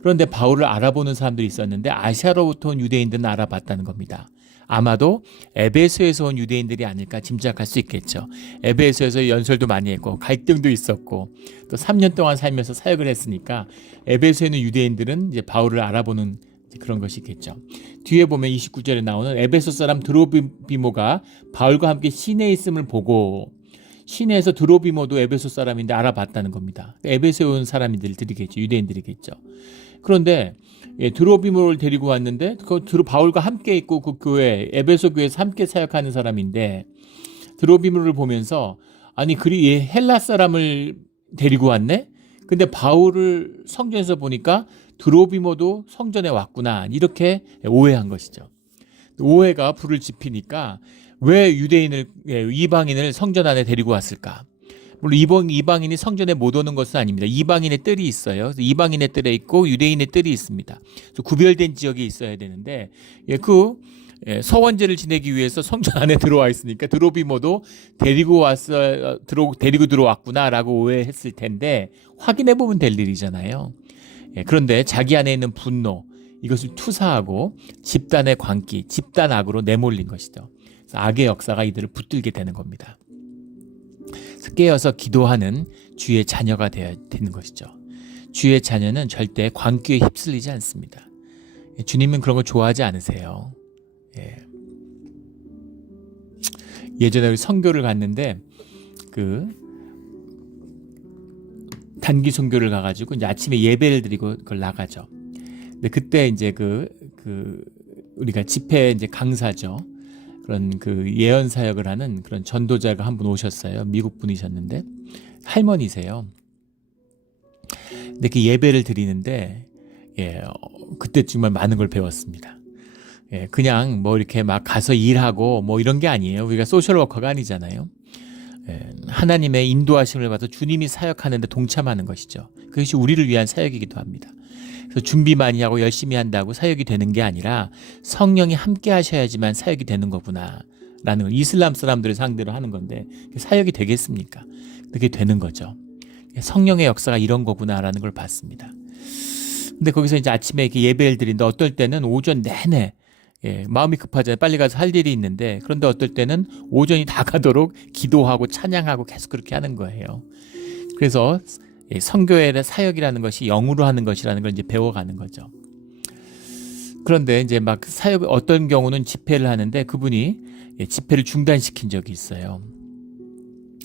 그런데 바울을 알아보는 사람들이 있었는데 아시아로부터 온 유대인들은 알아봤다는 겁니다. 아마도 에베소에서 온 유대인들이 아닐까 짐작할 수 있겠죠. 에베소에서 연설도 많이 했고 갈등도 있었고 또 3년 동안 살면서 사역을 했으니까 에베소에 있는 유대인들은 이제 바울을 알아보는 그런 것이 있겠죠. 뒤에 보면 29절에 나오는 에베소 사람 드로비모가 바울과 함께 시내에 있음을 보고, 시내에서 드로비모도 에베소 사람인데 알아봤다는 겁니다. 에베소에 온 사람들이겠죠. 유대인들이겠죠. 그런데 드로비모를 데리고 왔는데 바울과 함께 있고 그 교회, 에베소 교회에서 함께 사역하는 사람인데 드로비모를 보면서 아니 그리 헬라 사람을 데리고 왔네? 근데 바울을 성전에서 보니까 드로비모도 성전에 왔구나 이렇게 오해한 것이죠. 오해가 불을 지피니까 왜 이방인을 성전 안에 데리고 왔을까? 물론 이방인이 성전에 못 오는 것은 아닙니다. 이방인의 뜰이 있어요. 이방인의 뜰에 있고 유대인의 뜰이 있습니다. 구별된 지역이 있어야 되는데 서원제를 지내기 위해서 성전 안에 들어와 있으니까 드로비모도 데리고 들어왔구나라고 오해했을 텐데 확인해 보면 될 일이잖아요. 그런데 자기 안에 있는 분노 이것을 투사하고 집단의 광기, 집단악으로 내몰린 것이죠. 그래서 악의 역사가 이들을 붙들게 되는 겁니다. 깨어서 기도하는 주의 자녀가 되어야 되는 것이죠. 주의 자녀는 절대 광기에 휩쓸리지 않습니다. 주님은 그런 거 좋아하지 않으세요. 예전에 우리 선교를 갔는데 단기 선교를 가가지고 이제 아침에 예배를 드리고 그걸 나가죠. 근데 그때 이제 우리가 집회 이제 강사죠. 그런 예언 사역을 하는 그런 전도자가 한 분 오셨어요. 미국 분이셨는데 할머니세요. 근데 그 예배를 드리는데 그때 정말 많은 걸 배웠습니다. 그냥 뭐 이렇게 막 가서 일하고 뭐 이런 게 아니에요. 우리가 소셜 워커가 아니잖아요. 하나님의 인도하심을 받아 주님이 사역하는데 동참하는 것이죠. 그것이 우리를 위한 사역이기도 합니다. 그래서 준비 많이 하고 열심히 한다고 사역이 되는 게 아니라 성령이 함께 하셔야지만 사역이 되는 거구나 라는 걸 이슬람 사람들을 상대로 하는 건데 사역이 되겠습니까? 그게 되는 거죠. 성령의 역사가 이런 거구나 라는 걸 봤습니다. 근데 거기서 이제 아침에 이렇게 예배를 드리는데 어떨 때는 오전 내내 마음이 급하잖아요. 빨리 가서 할 일이 있는데 그런데 어떨 때는 오전이 다 가도록 기도하고 찬양하고 계속 그렇게 하는 거예요. 그래서 선교의 사역이라는 것이 영으로 하는 것이라는 걸 이제 배워가는 거죠. 그런데 이제 막 사역 어떤 경우는 집회를 하는데 그분이 집회를 중단시킨 적이 있어요.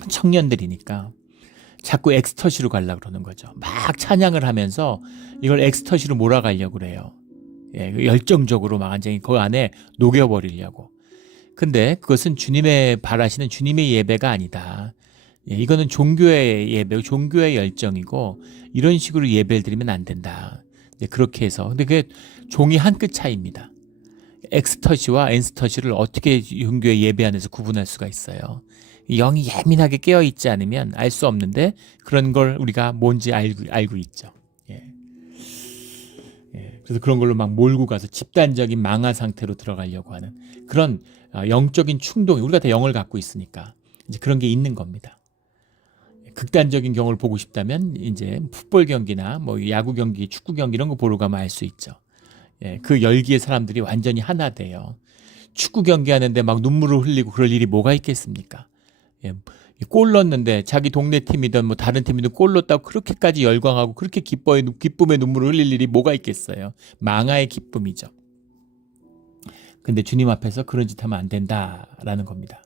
청년들이니까 자꾸 엑스터시로 가려고 그러는 거죠. 막 찬양을 하면서 이걸 엑스터시로 몰아가려고 그래요. 열정적으로 막 완전히 그 안에 녹여버리려고. 근데 그것은 주님의 바라시는 주님의 예배가 아니다. 이거는 종교의 예배, 종교의 열정이고 이런 식으로 예배를 드리면 안 된다. 그렇게 해서 근데 그게 종이 한 끗 차이입니다. 엑스터시와 엔스터시를 어떻게 종교의 예배 안에서 구분할 수가 있어요. 영이 예민하게 깨어 있지 않으면 알 수 없는데 그런 걸 우리가 뭔지 알고 있죠. 그래서 그런 걸로 막 몰고 가서 집단적인 망화 상태로 들어가려고 하는 그런 영적인 충동이 우리가 다 영을 갖고 있으니까 이제 그런 게 있는 겁니다. 극단적인 경우를 보고 싶다면 이제 풋볼 경기나 뭐 야구 경기, 축구 경기 이런 거 보러 가면 알 수 있죠. 그 열기의 사람들이 완전히 하나 돼요. 축구 경기 하는데 막 눈물을 흘리고 그럴 일이 뭐가 있겠습니까? 골 넣었는데 자기 동네 팀이든 뭐 다른 팀이든 골 넣었다고 그렇게까지 열광하고 그렇게 기쁨의 눈물을 흘릴 일이 뭐가 있겠어요. 망아의 기쁨이죠. 근데 주님 앞에서 그런 짓 하면 안 된다라는 겁니다.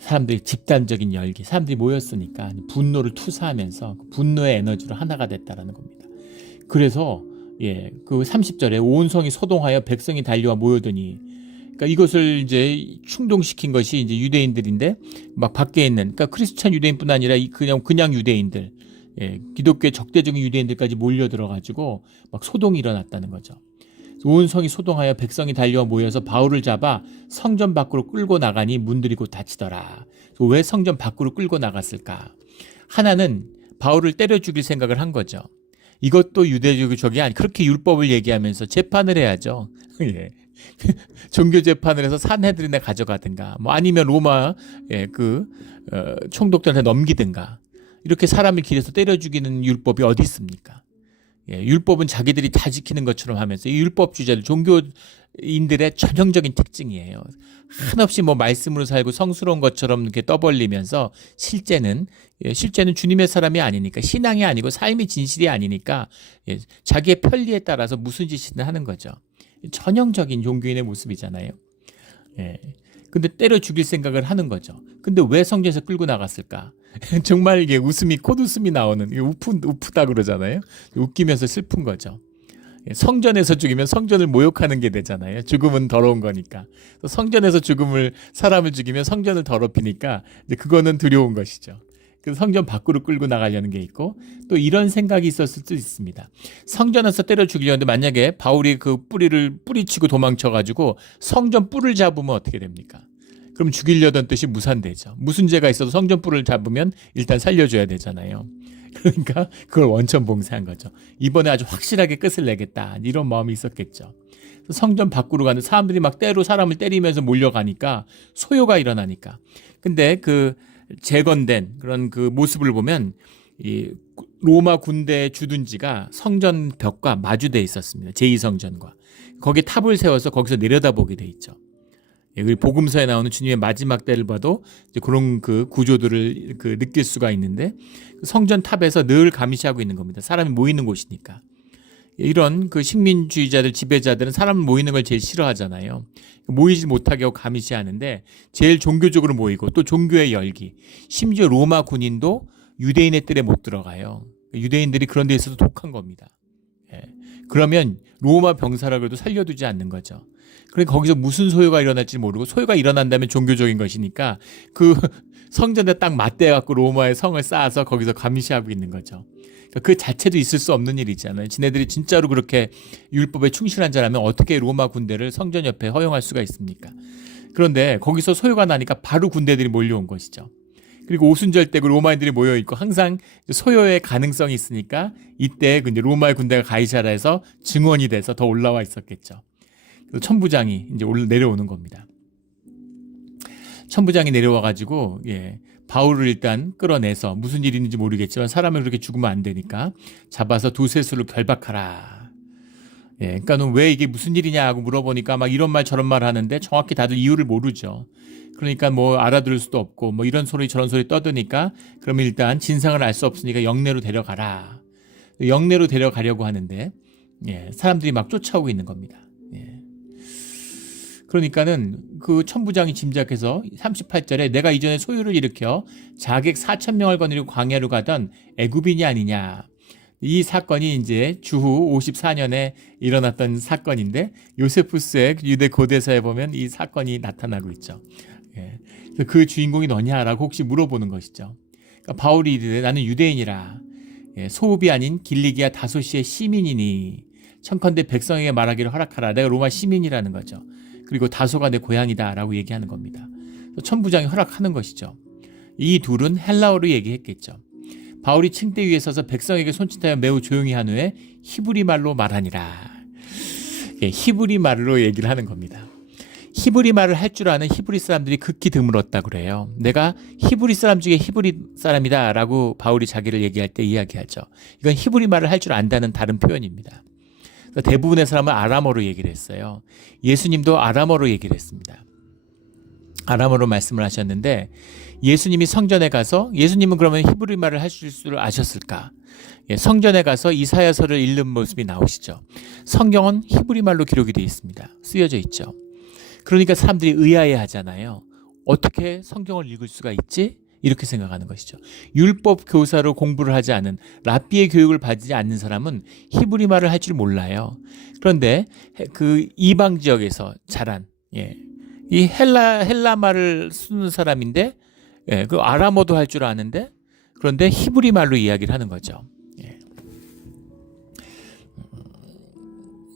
사람들이 집단적인 열기, 사람들이 모였으니까 분노를 투사하면서 분노의 에너지로 하나가 됐다라는 겁니다. 그래서 그 30절에 온 성이 소동하여 백성이 달려와 모여드니, 그러니까 이것을 이제 충동시킨 것이 이제 유대인들인데 막 밖에 있는, 그러니까 크리스찬 유대인뿐 아니라 그냥 유대인들, 기독교의 적대적인 유대인들까지 몰려들어가지고 막 소동이 일어났다는 거죠. 온 성이 소동하여 백성이 달려와 모여서 바울을 잡아 성전 밖으로 끌고 나가니 문들이 곧 닫히더라. 왜 성전 밖으로 끌고 나갔을까? 하나는 바울을 때려 죽일 생각을 한 거죠. 이것도 유대적이 아니, 그렇게 율법을 얘기하면서 재판을 해야죠. 종교 재판을 해서 산헤드린에 가져가든가, 뭐 아니면 로마 총독들한테 넘기든가. 이렇게 사람을 길에서 때려 죽이는 율법이 어디 있습니까? 율법은 자기들이 다 지키는 것처럼 하면서 이 율법주의자들, 종교인들의 전형적인 특징이에요. 한없이 뭐 말씀으로 살고 성스러운 것처럼 이렇게 떠벌리면서 실제는 주님의 사람이 아니니까, 신앙이 아니고 삶이 진실이 아니니까 자기의 편리에 따라서 무슨 짓이든 하는 거죠. 전형적인 종교인의 모습이잖아요. 근데 때려 죽일 생각을 하는 거죠. 근데 왜 성전에서 끌고 나갔을까? 정말 이게 웃음이 콧웃음이 나오는, 우프다 그러잖아요. 웃기면서 슬픈 거죠. 성전에서 죽이면 성전을 모욕하는 게 되잖아요. 죽음은 더러운 거니까. 또 성전에서 사람을 죽이면 성전을 더럽히니까 이제 그거는 두려운 것이죠. 그래서 성전 밖으로 끌고 나가려는 게 있고, 또 이런 생각이 있었을 수도 있습니다. 성전에서 때려 죽이려는데 만약에 바울이 그 뿌리를 뿌리치고 도망쳐가지고 성전 뿔을 잡으면 어떻게 됩니까? 그럼 죽이려던 뜻이 무산되죠. 무슨 죄가 있어도 성전 뿔을 잡으면 일단 살려줘야 되잖아요. 그러니까 그걸 원천 봉쇄한 거죠. 이번에 아주 확실하게 끝을 내겠다, 이런 마음이 있었겠죠. 성전 밖으로 가는 사람들이 막 때로 사람을 때리면서 몰려가니까 소요가 일어나니까. 근데 그 재건된 그런 그 모습을 보면 이 로마 군대의 주둔지가 성전 벽과 마주돼 있었습니다. 제2성전과. 거기에 탑을 세워서 거기서 내려다보게 돼 있죠. 그리고 복음서에 나오는 주님의 마지막 때를 봐도 이제 그런 그 구조들을 느낄 수가 있는데, 성전 탑에서 늘 감시하고 있는 겁니다. 사람이 모이는 곳이니까. 이런 그 식민주의자들, 지배자들은 사람 모이는 걸 제일 싫어하잖아요. 모이지 못하게 하고 감시하는데 제일 종교적으로 모이고, 또 종교의 열기. 심지어 로마 군인도 유대인의 뜰에 못 들어가요. 유대인들이 그런 데 있어서 독한 겁니다. 그러면 로마 병사라 그래도 살려두지 않는 거죠. 그러니까 거기서 무슨 소요가 일어날지 모르고, 소요가 일어난다면 종교적인 것이니까 그 성전에 딱 맞대갖고 로마의 성을 쌓아서 거기서 감시하고 있는 거죠. 그러니까 그 자체도 있을 수 없는 일이잖아요. 지네들이 진짜로 그렇게 율법에 충실한 자라면 어떻게 로마 군대를 성전 옆에 허용할 수가 있습니까? 그런데 거기서 소요가 나니까 바로 군대들이 몰려온 것이죠. 그리고 오순절 때 그 로마인들이 모여있고 항상 소요의 가능성이 있으니까 이때 이제 로마의 군대가 가이사라에서 증원이 돼서 더 올라와 있었겠죠. 천부장이 이제 내려오는 겁니다. 천부장이 내려와가지고 바울을 일단 끌어내서, 무슨 일이 있는지 모르겠지만 사람을 그렇게 죽으면 안 되니까 잡아서 두세술로 결박하라. 그러니까 너 왜 이게 무슨 일이냐 하고 물어보니까 막 이런 말 저런 말 하는데 정확히 다들 이유를 모르죠. 그러니까 뭐 알아들을 수도 없고 뭐 이런 소리 저런 소리 떠드니까, 그러면 일단 진상을 알 수 없으니까 영내로 데려가라. 영내로 데려가려고 하는데 사람들이 막 쫓아오고 있는 겁니다. 그러니까는 그 천부장이 짐작해서 38절에 내가 이전에 소요를 일으켜 자객 4,000명을 거느리고 광야로 가던 애굽인이 아니냐. 이 사건이 이제 주후 54년에 일어났던 사건인데, 요세푸스의 유대 고대사에 보면 이 사건이 나타나고 있죠. 그 주인공이 너냐라고 혹시 물어보는 것이죠. 그러니까 바울이 이르되 나는 유대인이라 소읍이 아닌 길리기아 다소시의 시민이니 청컨대 백성에게 말하기를 허락하라. 내가 로마 시민이라는 거죠. 그리고 다소가 내 고향이다라고 얘기하는 겁니다. 천부장이 허락하는 것이죠. 이 둘은 헬라어로 얘기했겠죠. 바울이 층대 위에 서서 백성에게 손짓하여 매우 조용히 한 후에 히브리 말로 말하니라. 히브리 말로 얘기를 하는 겁니다. 히브리 말을 할 줄 아는 히브리 사람들이 극히 드물었다 그래요. 내가 히브리 사람 중에 히브리 사람이다 라고 바울이 자기를 얘기할 때 이야기하죠. 이건 히브리 말을 할 줄 안다는 다른 표현입니다. 대부분의 사람은 아람어로 얘기를 했어요. 예수님도 아람어로 얘기를 했습니다. 아람어로 말씀을 하셨는데, 예수님이 성전에 가서, 예수님은 그러면 히브리 말을 하실 줄 아셨을까? 성전에 가서 이사야서를 읽는 모습이 나오시죠. 성경은 히브리 말로 기록이 되어 있습니다. 쓰여져 있죠. 그러니까 사람들이 의아해 하잖아요. 어떻게 성경을 읽을 수가 있지? 이렇게 생각하는 것이죠. 율법 교사로 공부를 하지 않은, 랍비의 교육을 받지 않는 사람은 히브리 말을 할 줄 몰라요. 그런데 그 이방 지역에서 자란 이 헬라 말을 쓰는 사람인데, 그 아람어도 할 줄 아는데, 그런데 히브리 말로 이야기를 하는 거죠.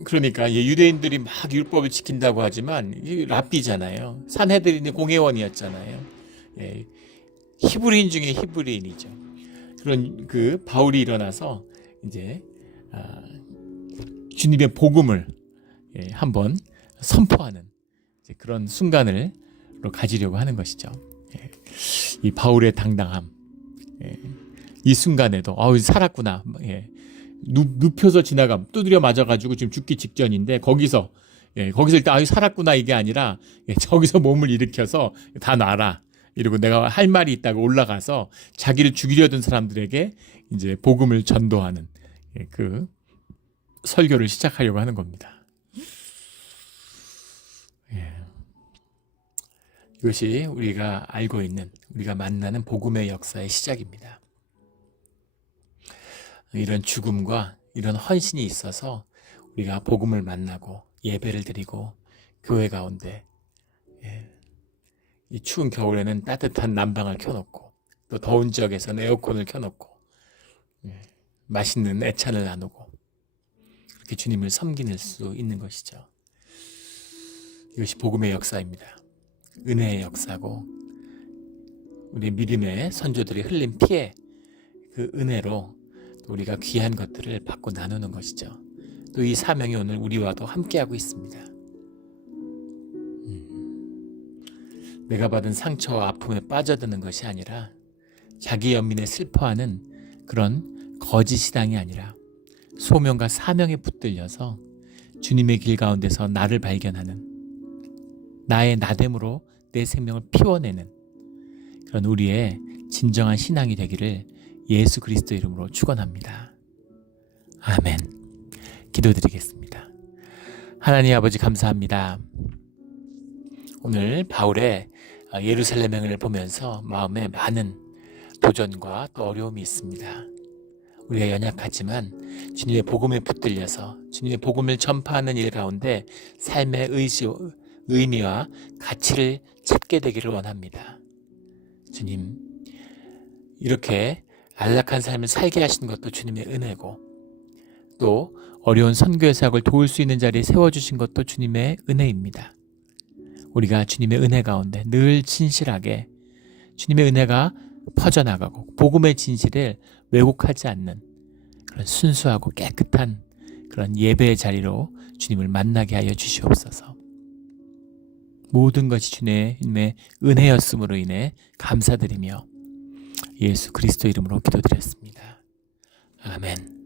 그러니까 유대인들이 막 율법을 지킨다고 하지만 랍비잖아요. 산헤드린의 공회원이었잖아요. 히브리인 중에 히브리인이죠. 그런 그 바울이 일어나서 이제 주님의 복음을 한번 선포하는 그런 순간을 가지려고 하는 것이죠. 이 바울의 당당함, 이 순간에도 살았구나. 눕혀서 지나감, 두드려 맞아가지고 지금 죽기 직전인데 거기서 일단 살았구나 이게 아니라 저기서 몸을 일으켜서 다 놔라. 이러고 내가 할 말이 있다고 올라가서 자기를 죽이려던 사람들에게 이제 복음을 전도하는 그 설교를 시작하려고 하는 겁니다. 이것이 우리가 알고 있는, 우리가 만나는 복음의 역사의 시작입니다. 이런 죽음과 이런 헌신이 있어서 우리가 복음을 만나고 예배를 드리고 교회 가운데 이 추운 겨울에는 따뜻한 난방을 켜놓고 또 더운 지역에서는 에어컨을 켜놓고 맛있는 애찬을 나누고 그렇게 주님을 섬기는 수 있는 것이죠. 이것이 복음의 역사입니다. 은혜의 역사고 우리 믿음의 선조들이 흘린 피의 그 은혜로 우리가 귀한 것들을 받고 나누는 것이죠. 또 이 사명이 오늘 우리와도 함께하고 있습니다. 내가 받은 상처와 아픔에 빠져드는 것이 아니라 자기 연민에 슬퍼하는 그런 거짓 신앙이 아니라 소명과 사명에 붙들려서 주님의 길 가운데서 나를 발견하는 나의 나됨으로 내 생명을 피워내는 그런 우리의 진정한 신앙이 되기를 예수 그리스도 이름으로 축원합니다. 아멘. 기도드리겠습니다. 하나님 아버지 감사합니다. 오늘 바울의 예루살렘 행을 보면서 마음에 많은 도전과 또 어려움이 있습니다. 우리가 연약하지만 주님의 복음에 붙들려서 주님의 복음을 전파하는 일 가운데 삶의 의미와 가치를 찾게 되기를 원합니다. 주님, 이렇게 안락한 삶을 살게 하신 것도 주님의 은혜고 또 어려운 선교의 사역을 도울 수 있는 자리에 세워주신 것도 주님의 은혜입니다. 우리가 주님의 은혜 가운데 늘 진실하게 주님의 은혜가 퍼져나가고 복음의 진실을 왜곡하지 않는 그런 순수하고 깨끗한 그런 예배의 자리로 주님을 만나게 하여 주시옵소서. 모든 것이 주님의 은혜였음으로 인해 감사드리며 예수 그리스도 이름으로 기도드렸습니다. 아멘.